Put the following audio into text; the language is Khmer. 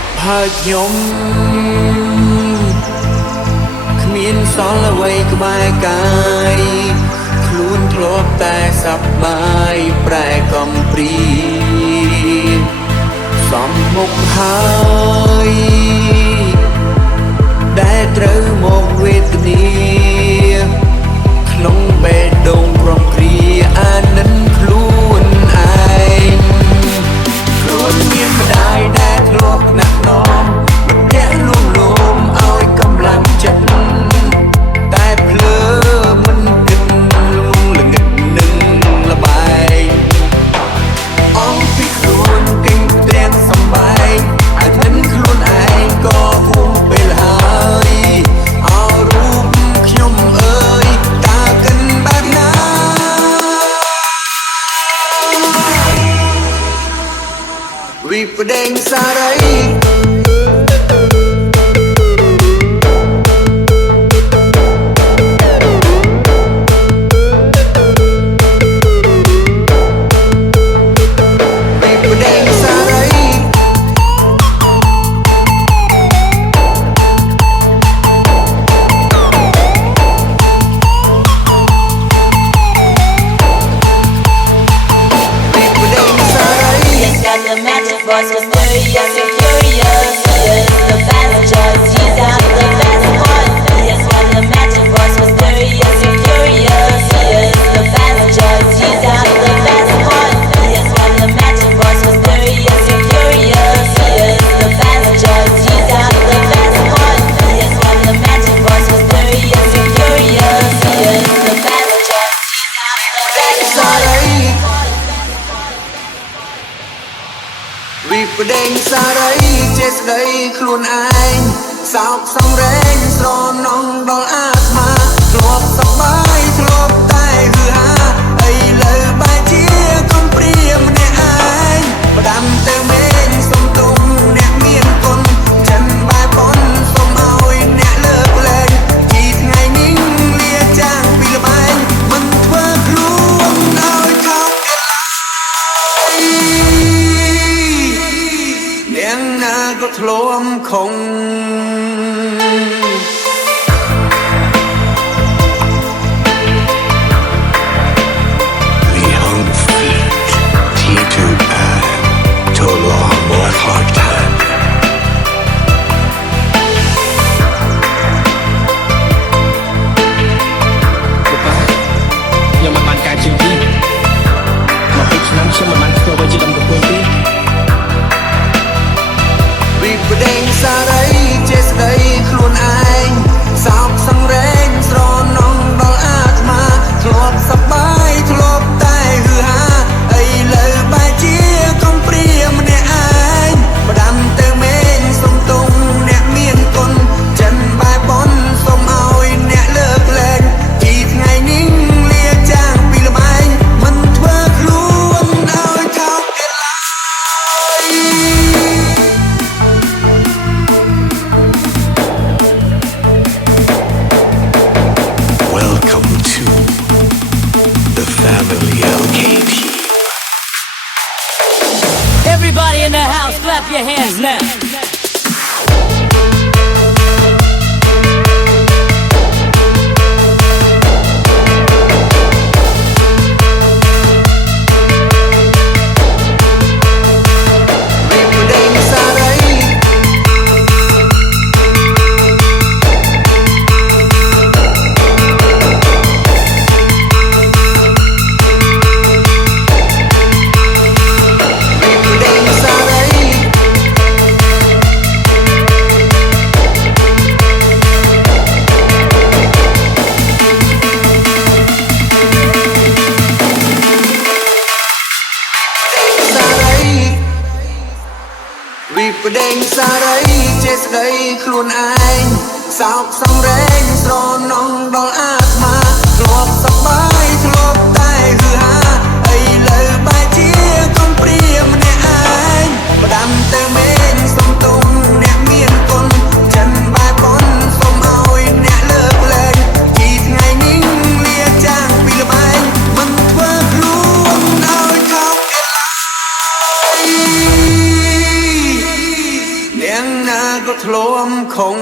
ប់ហើយខ្ញុំគ្មានសល់អ្វីក្បែរកាយខ្លួនធ្លាប់តែសប្បាយប្រែកំព្រីសំមុខហើយដែលត្រូវមកវេទនាក្នុងបេះដូងព្រមគ្រាអានិនខ្លួនឯងខ្លួនមានម្ដាយដែលធ្លាប់ថ្នាក់ណមម្នាក់លួងលោមឲ្យកម្លាំងចិត្តតែភ្លើមិនគិតលងល្ងឹតនឹងលបែងអំពីខ្លួនទិញផ្ទាំងសំបែងអានិនខ្លួនឯងក៏ហួងពេលហើយអោរូបខ្ញុំអើយតើកិនបែបណាវិបដិងសារីVoice was mysterious and curious. He is the best choice. He's out the best one. Yes, while the magic voice was mysterious and curious. He is the best choice. He's out the best one. Yes, while the magic voice was mysterious and curious. He is the best choice. He's out the best one. Yes, while the magic voice was mysterious and curious. He is the best choice. He's out the best one. វិបដិងសារីចេះស្ដីខ្លួនឯងសោកសំរែងស្រណងដល់អាត្មាធ្លាប់សប្បាយធ្លាប់តែហឺហាឥឡូវបែរជាកុំព្រាម្នាក់ឯងផ្ដាំទៅមេងសុំទុំអ្នកមានគុណចិនបែបប៉ុនសុំឲ្យអ្នកលើកលែងជីថ្ងៃនេះលាចាងពីលបែងមិនធ្វើខ្លួនឲ្យខោកទាំងណាក៏ធ្លាប់ខំវិបដិងសារីចេះស្ដីខ្លួនឯងសោកសង្រែងស្រណងដល់អាត្មាធ្លាប់សប្បាយធ្លាប់តែហឺហាឥឡូវបែរជាកុំព្រាម្នាក់ឯងផ្ដាំទៅមេងសុំទុំអ្នកមានគុណចិនបែបប៉ុនសុំឲ្យអ្នកលើកលែងជីថ្ងៃនេះលាចាងពីលបែងមិនធ្វើខ្លួនឲ្យខោកទៀតឡើយWelcome to the Family LK team. Everybody in the house, clap your hands now.វិបដិងសារីចេះស្ដីខ្លួនឯងសោកសំរែងស្រណងដល់អាត្មាធ្លាប់សប្បាយធ្លាប់តែហឺហាឥឡូវបែរជាកុំព្រាម្នាក់ឯងផ្ដាំទៅមេងសុំទុំអ្នកមានគុណចិនបែបប៉ុនសុំឲ្យអ្នកលើកលែងជីថ្ងៃនេះលាចាងពីលបែងមិនធ្វើខ្លួនឲ្យខោកទៀតឡើយ งหน้าก็ทลวมคง